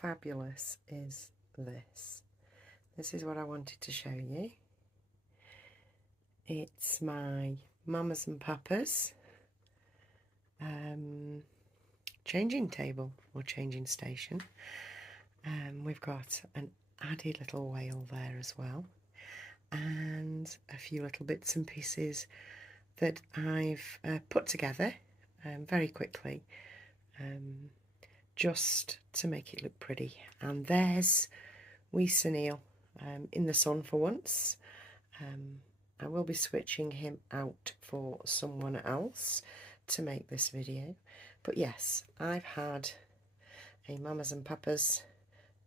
fabulous is this? This is what I wanted to show you. It's my Mamas and Papas changing table or changing station. We've got an added little whale there as well, and a few little bits and pieces that I've put together very quickly just to make it look pretty. And there's wee Sunil in the sun for once. I will be switching him out for someone else to make this video, but yes, I've had a Mamas and Papas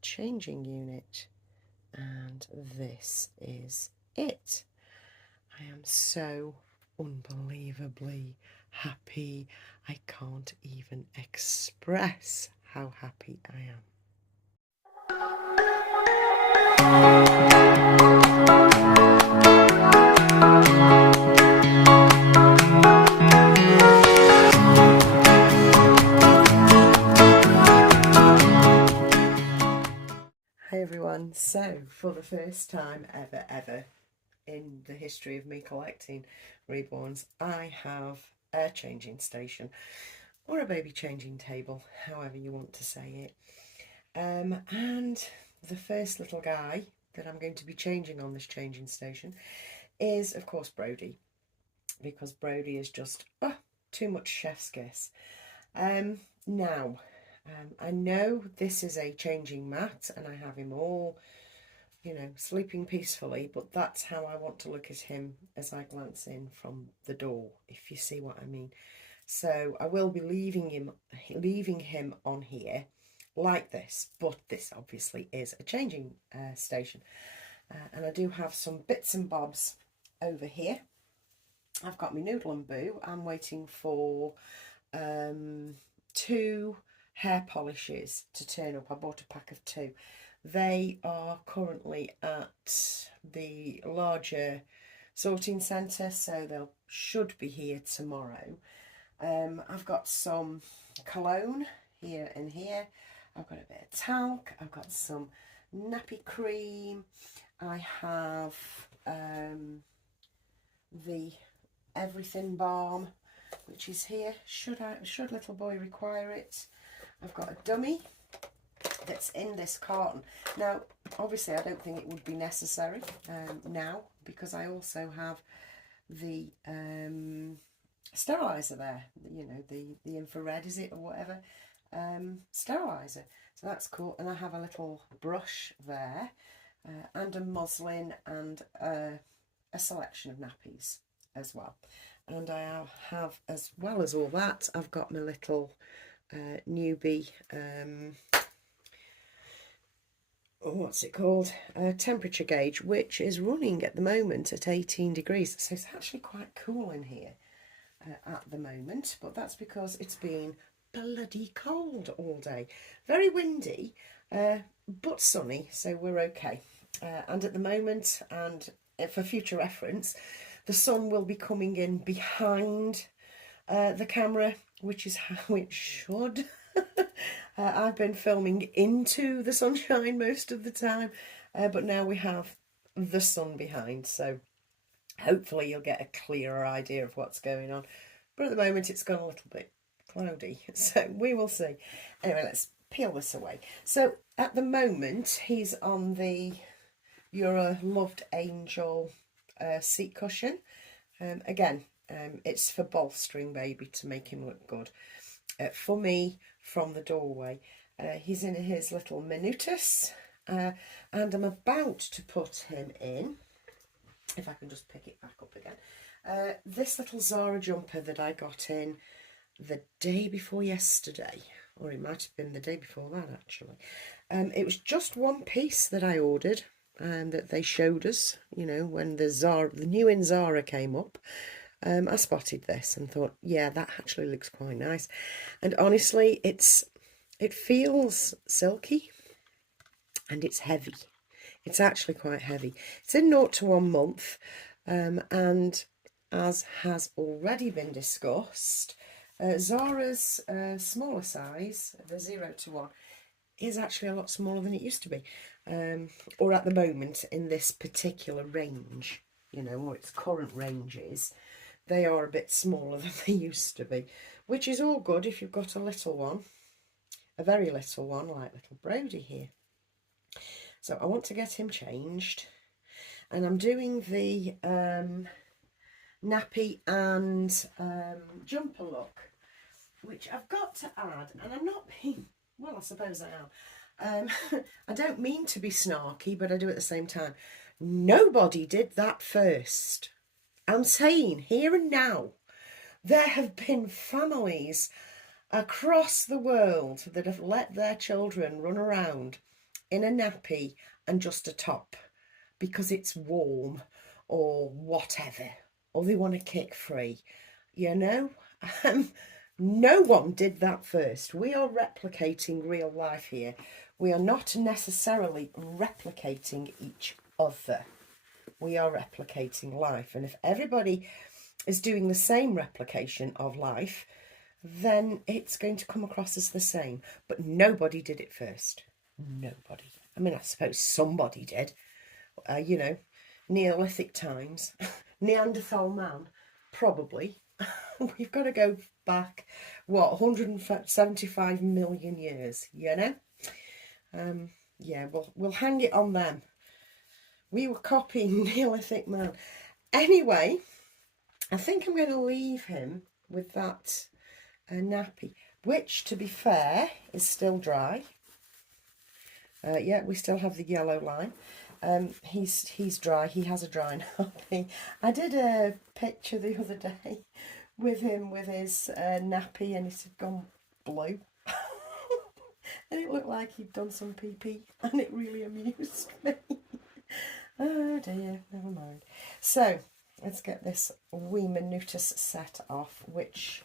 changing unit, and this is it. I am so unbelievably happy. I can't even express how happy I am. Hi everyone, so for the first time ever in the history of me collecting Reborns, I have a changing station, or a baby changing table, however you want to say it. And the first little guy that I'm going to be changing on this changing station is, of course, Brody, because Brody is just too much chef's kiss. Now, I know this is a changing mat and I have him all, you know, sleeping peacefully, but that's how I want to look at him as I glance in from the door, if you see what I mean. So I will be leaving him on here like this, but this obviously is a changing station. And I do have some bits and bobs over here. I've got my Noodle and Boo. I'm waiting for 2 hair polishes to turn up. I bought a pack of 2. They are currently at the larger sorting centre, so they should be here tomorrow. I've got some cologne here and here. I've got a bit of talc. I've got some nappy cream. I have the everything balm, which is here. Should little boy require it? I've got a dummy that's in this carton. Now, obviously, I don't think it would be necessary now, because I also have the sterilizer there. You know, the infrared, is it, or whatever, sterilizer. So that's cool. And I have a little brush there, and a muslin, and a selection of nappies as well. And I have, as well as all that, I've got my little newbie what's it called, temperature gauge, which is running at the moment at 18 degrees, so it's actually quite cool in here at the moment, but that's because it's been bloody cold all day. Very windy, but sunny, so we're okay. And at the moment, and for future reference, the sun will be coming in behind the camera, which is how it should. I've been filming into the sunshine most of the time, but now we have the sun behind, so hopefully you'll get a clearer idea of what's going on. But at the moment it's gone a little bit cloudy, so we will see. Anyway, let's peel this away. So at the moment he's on the You're a Loved Angel seat cushion. Again, it's for bolstering baby to make him look good. For me, from the doorway, he's in his little minutus, and I'm about to put him in, if I can just pick it back up again, this little Zara jumper that I got in the day before yesterday, or it might have been the day before that actually. It was just one piece that I ordered, and that they showed us, you know, when the new in Zara came up. I spotted this and thought, yeah, that actually looks quite nice. And honestly, it feels silky and it's heavy. It's actually quite heavy. It's in 0 to 1 month, and as has already been discussed, Zara's smaller size, the 0 to 1, is actually a lot smaller than it used to be, or at the moment in this particular range, you know, or its current range is. They are a bit smaller than they used to be, which is all good if you've got a little one, a very little one like little Brody here. So I want to get him changed, and I'm doing the nappy and jumper look, which I've got to add, and I'm not being, well, I suppose I am. I don't mean to be snarky, but I do at the same time. Nobody did that first. I'm saying here and now, there have been families across the world that have let their children run around in a nappy and just a top because it's warm or whatever, or they want to kick free, you know. No one did that first. We are replicating real life here. We are not necessarily replicating each other. We are replicating life. And if everybody is doing the same replication of life, then it's going to come across as the same. But nobody did it first. Nobody. I mean, I suppose somebody did. You know, Neolithic times, Neanderthal man, probably. We've got to go back, what, 175 million years, you know? Yeah, we'll hang it on them. We were copying Neolithic man. Anyway, I think I'm going to leave him with that nappy, which, to be fair, is still dry. Yeah, we still have the yellow line. He's dry. He has a dry nappy. I did a picture the other day with him with his nappy, and it had gone blue. And it looked like he'd done some pee-pee, and it really amused me. Oh dear, never mind. So, let's get this wee Minutus set off, which,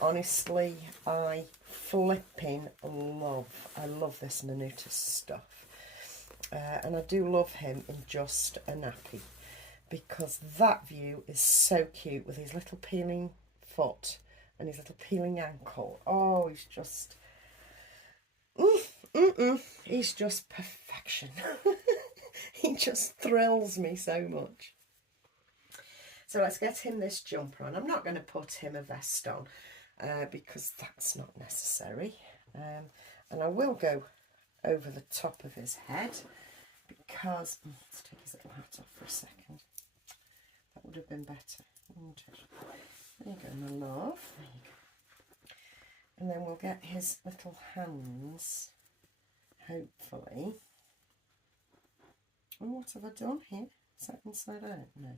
honestly, I flipping love. I love this Minutus stuff. And I do love him in just a nappy, because that view is so cute with his little peeling foot and his little peeling ankle. Oh, he's just... he's just perfection. He just thrills me so much. So let's get him this jumper on. I'm not going to put him a vest on because that's not necessary. And I will go over the top of his head because... let's take his little hat off for a second. That would have been better. There you go, my love. There you go. And then we'll get his little hands, hopefully. Oh, what have I done here? Is that inside out? No.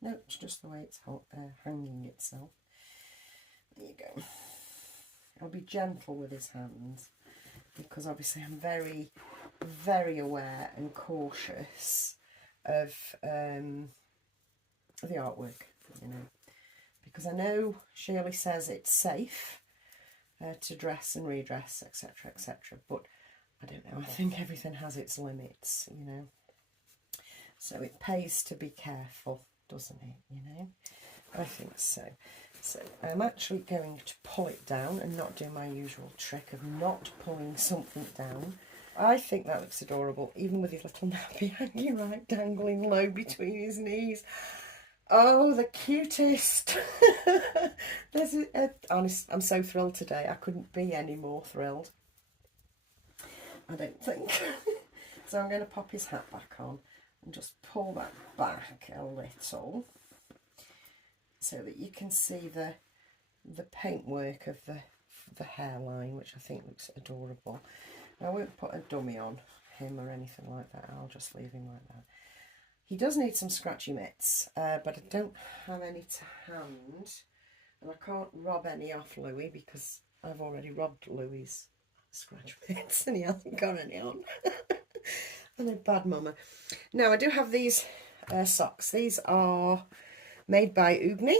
No, it's just the way it's hanging itself. There you go. I'll be gentle with his hands because obviously I'm very, very aware and cautious of the artwork, you know. Because I know Shirley says it's safe to dress and redress, etc., etc. But I don't know, I think everything has its limits, you know. So it pays to be careful, doesn't it, you know? I think so. So I'm actually going to pull it down and not do my usual trick of not pulling something down. I think that looks adorable, even with his little nappy hanging right dangling low between his knees. Oh, the cutest. Honest, I'm so thrilled today. I couldn't be any more thrilled. I don't think. So I'm going to pop his hat back on and just pull that back a little so that you can see the paintwork of the hairline, which I think looks adorable. I won't put a dummy on him or anything like that. I'll just leave him like that. He does need some scratchy mitts, but I don't have any to hand, and I can't rob any off Louis because I've already robbed Louis's scratch mitts and he hasn't got any on. I'm a bad mama. Now I do have these socks. These are made by Ugni.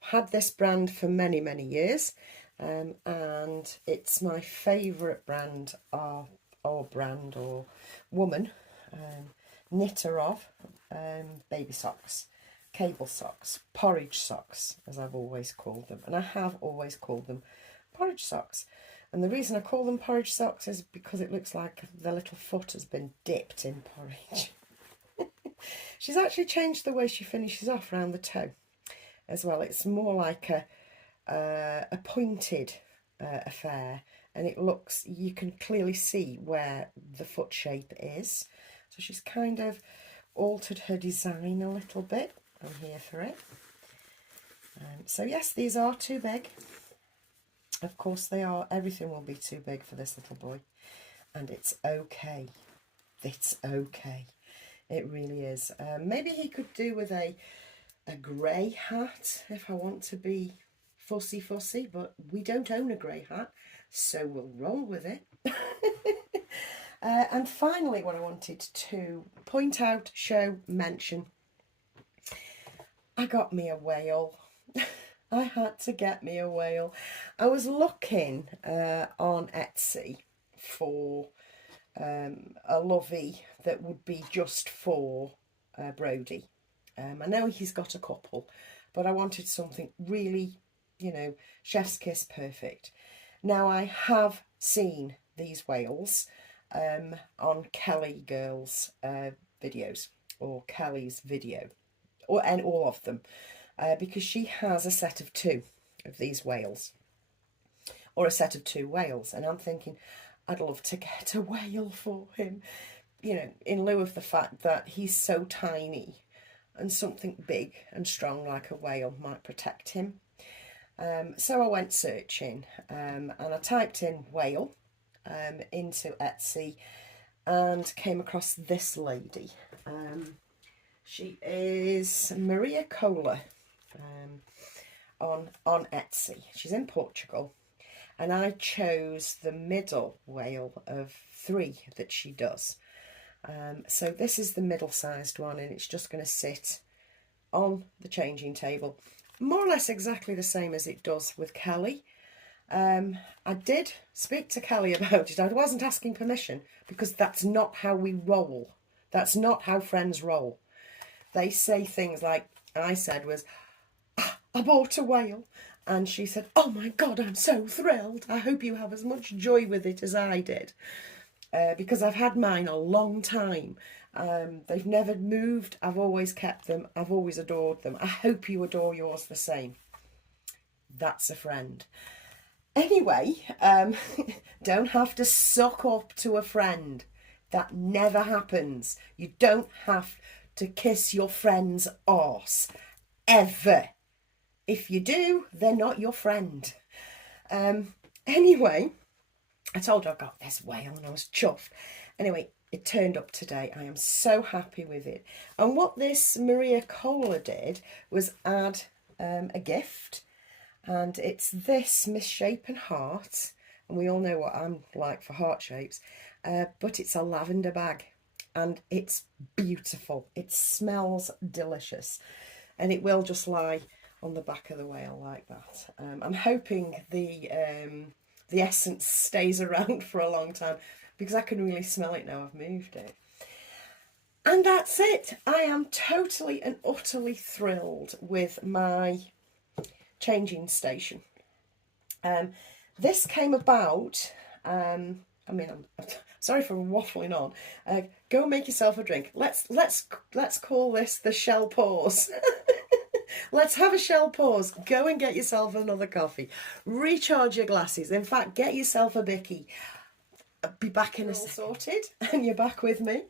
Had this brand for many, many years, and it's my favourite brand or woman. Knitter of baby socks, cable socks, porridge socks, as I've always called them, and I have always called them porridge socks. And the reason I call them porridge socks is because it looks like the little foot has been dipped in porridge. She's actually changed the way she finishes off round the toe as well. It's more like a pointed affair, and it looks, you can clearly see where the foot shape is. So she's kind of altered her design a little bit. I'm here for it. So yes, these are too big. Of course they are. Everything will be too big for this little boy. And it's okay. It's okay. It really is. Maybe he could do with a grey hat if I want to be fussy, but we don't own a grey hat, so we'll roll with it. And finally, what I wanted to point out, show, mention, I got me a whale. I had to get me a whale. I was looking on Etsy for a lovey that would be just for Brody. I know he's got a couple, but I wanted something really, you know, chef's kiss perfect. Now, I have seen these whales on Kelly Girl's videos, or Kelly's video, and all of them. Because she has a set of 2 of these whales, or a set of 2 whales, and I'm thinking I'd love to get a whale for him, you know, in lieu of the fact that he's so tiny, and something big and strong like a whale might protect him. So I went searching, and I typed in whale into Etsy and came across this lady. She is Maria Cola. On Etsy. She's in Portugal, and I chose the middle whale of 3 that she does. So this is the middle-sized one, and it's just going to sit on the changing table, more or less exactly the same as it does with Kelly. I did speak to Kelly about it. I wasn't asking permission, because that's not how we roll. That's not how friends roll. They say things like I said was, I bought a whale, and she said, oh my God, I'm so thrilled. I hope you have as much joy with it as I did, because I've had mine a long time. They've never moved. I've always kept them. I've always adored them. I hope you adore yours the same. That's a friend. Anyway, don't have to suck up to a friend. That never happens. You don't have to kiss your friend's arse, ever. If you do, they're not your friend. Anyway, I told her I got this whale and I was chuffed. Anyway, it turned up today. I am so happy with it. And what this Maria Cola did was add a gift. And it's this misshapen heart. And we all know what I'm like for heart shapes. But it's a lavender bag. And it's beautiful. It smells delicious. And it will just lie on the back of the whale like that. I'm hoping the essence stays around for a long time, because I can really smell it now I've moved it. And that's it. I am totally and utterly thrilled with my changing station. This came about, I'm sorry for waffling on. Go make yourself a drink. Let's call this the shell pause. Let's have a shell pause. Go and get yourself another coffee. Recharge your glasses. In fact, get yourself a bicky. Be back in a second. Sorted, and you're back with me.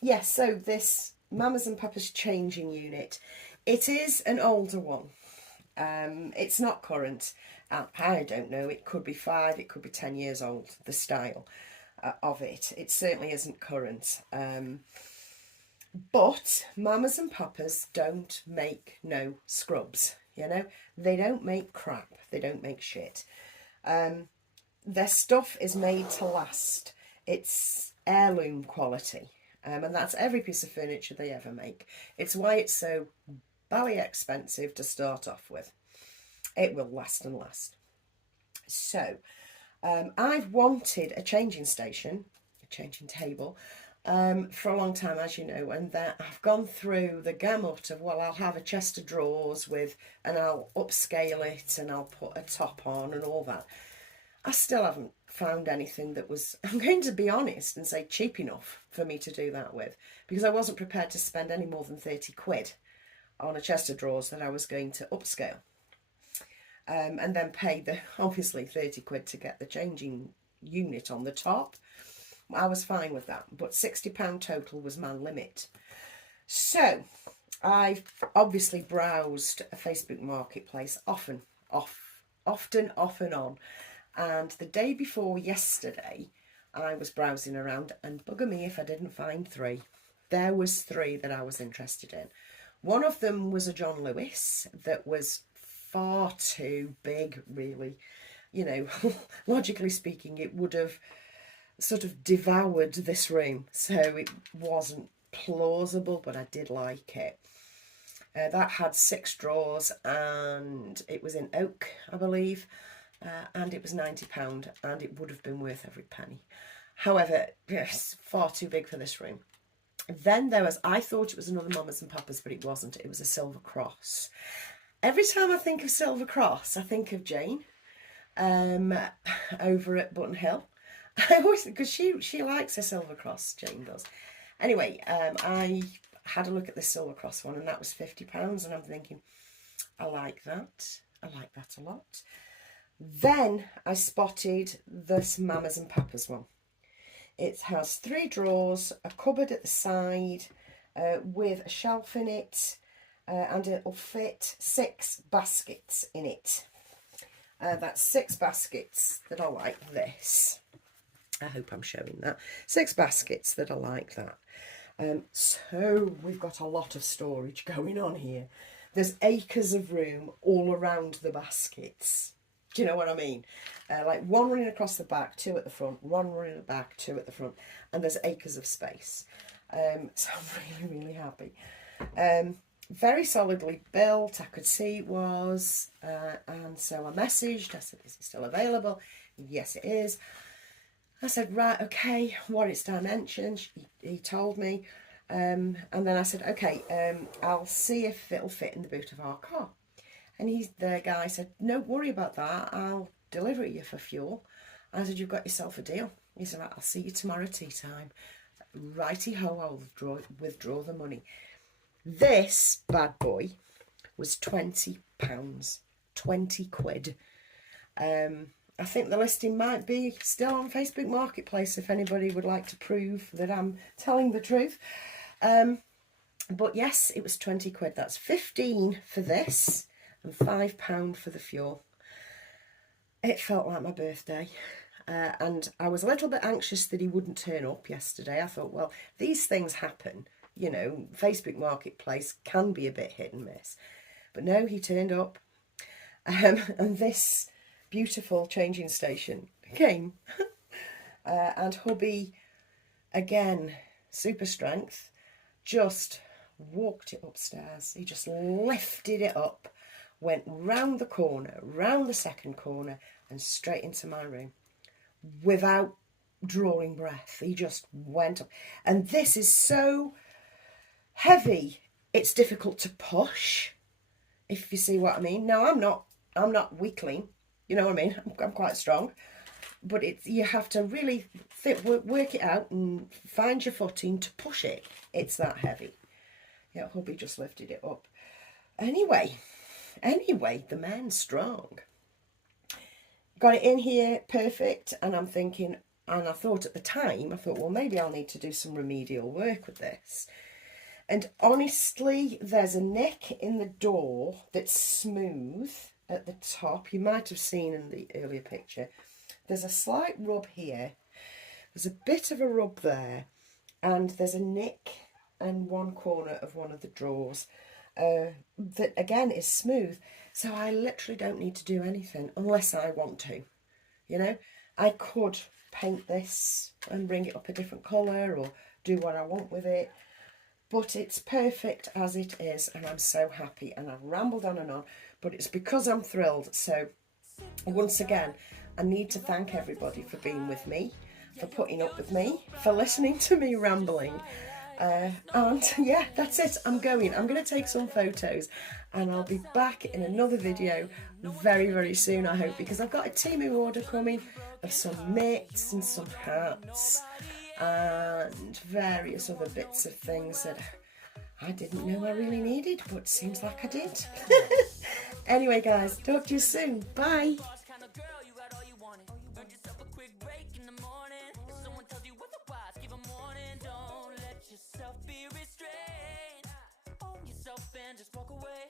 Yes, so this Mamas and Papas changing unit. It is an older one. It's not current. I don't know. It could be 5. It could be 10 years old. The style of it. It certainly isn't current. But Mamas and Papas don't make no scrubs, you know. They don't make crap. They don't make shit. Their stuff is made to last. It's heirloom quality. And that's every piece of furniture they ever make. It's why it's so bally expensive to start off with. It will last and last. So, I've wanted a changing station, a changing table, for a long time, as you know, and that I've gone through the gamut of, well, I'll have a chest of drawers with, and I'll upscale it, and I'll put a top on and all that. I still haven't found anything that was, I'm going to be honest and say, cheap enough for me to do that with, because I wasn't prepared to spend any more than 30 quid on a chest of drawers that I was going to upscale. And then pay the, obviously, 30 quid to get the changing unit on the top. I was fine with that, but £60 total was my limit. So I've obviously browsed a Facebook marketplace off and on. And the day before yesterday, I was browsing around, and bugger me if I didn't find three. There was three that I was interested in. One of them was a John Lewis that was far too big, really. You know, logically speaking, it would have sort of devoured this room. So it wasn't plausible, but I did like it. That had 6 drawers, and it was in oak, I believe, and it was £90, and it would have been worth every penny. However, yes, far too big for this room. Then there was, I thought it was another Mamas and Papas, but it wasn't. It was a silver cross. Every time I think of silver cross, I think of Jane over at Button Hill. I always, because she likes a silver cross, Jane does. Anyway, I had a look at the silver cross one, and that was £50, and I'm thinking, I like that. I like that a lot. Then I spotted this Mamas and Papas one. It has 3 drawers, a cupboard at the side with a shelf in it, and it'll fit 6 baskets in it. That's 6 baskets that are like this. I hope I'm showing that. 6 baskets that are like that. So we've got a lot of storage going on here. There's acres of room all around the baskets. Do you know what I mean? Like 1 running across the back, 2 at the front, 1 running at the back, 2 at the front, and there's acres of space. So I'm really, really happy. Very solidly built, I could see it was, and so I messaged, I said, is it still available? Yes, it is. I said, right, okay, what its dimensions? He told me, and then I said, okay, I'll see if it'll fit in the boot of our car. And the guy said, no, worry about that, I'll deliver it you for fuel. I said, you've got yourself a deal. He said, right, I'll see you tomorrow tea time. Righty-ho, I'll withdraw the money. This bad boy was £20, 20 quid. I think the listing might be still on Facebook Marketplace if anybody would like to prove that I'm telling the truth. But yes, it was 20 quid. That's 15 for this and £5 for the fuel. It felt like my birthday. And I was a little bit anxious that he wouldn't turn up yesterday. I thought, well, these things happen. You know, Facebook Marketplace can be a bit hit and miss. But no, he turned up. And this beautiful changing station came. And hubby, again, super strength, just walked it upstairs. He just lifted it up, went round the corner, round the second corner, and straight into my room without drawing breath. He just went up. And this is so heavy, it's difficult to push, if you see what I mean. Now, I'm not weakling, you know what I mean? I'm quite strong, but you have to really work it out and find your footing to push it. It's that heavy. Yeah, hubby just lifted it up. Anyway, the man's strong. Got it in here, perfect, and I'm thinking, and I thought at the time, well, maybe I'll need to do some remedial work with this. And honestly, there's a nick in the door that's smooth at the top. You might have seen in the earlier picture. There's a slight rub here. There's a bit of a rub there. And there's a nick in one corner of one of the drawers that, again, is smooth. So I literally don't need to do anything unless I want to. You know, I could paint this and bring it up a different colour or do what I want with it. But it's perfect as it is, and I'm so happy. And I've rambled on and on, but it's because I'm thrilled. So once again, I need to thank everybody for being with me, for putting up with me, for listening to me rambling. And yeah, that's it. I'm going to take some photos, and I'll be back in another video very, very soon, I hope, because I've got a Temu order coming of some mitts and some hats and various other bits of things that I didn't know I really needed, but seems like I did. Anyway, guys, talk to you soon. Bye. Be restrained, own yourself and just walk away.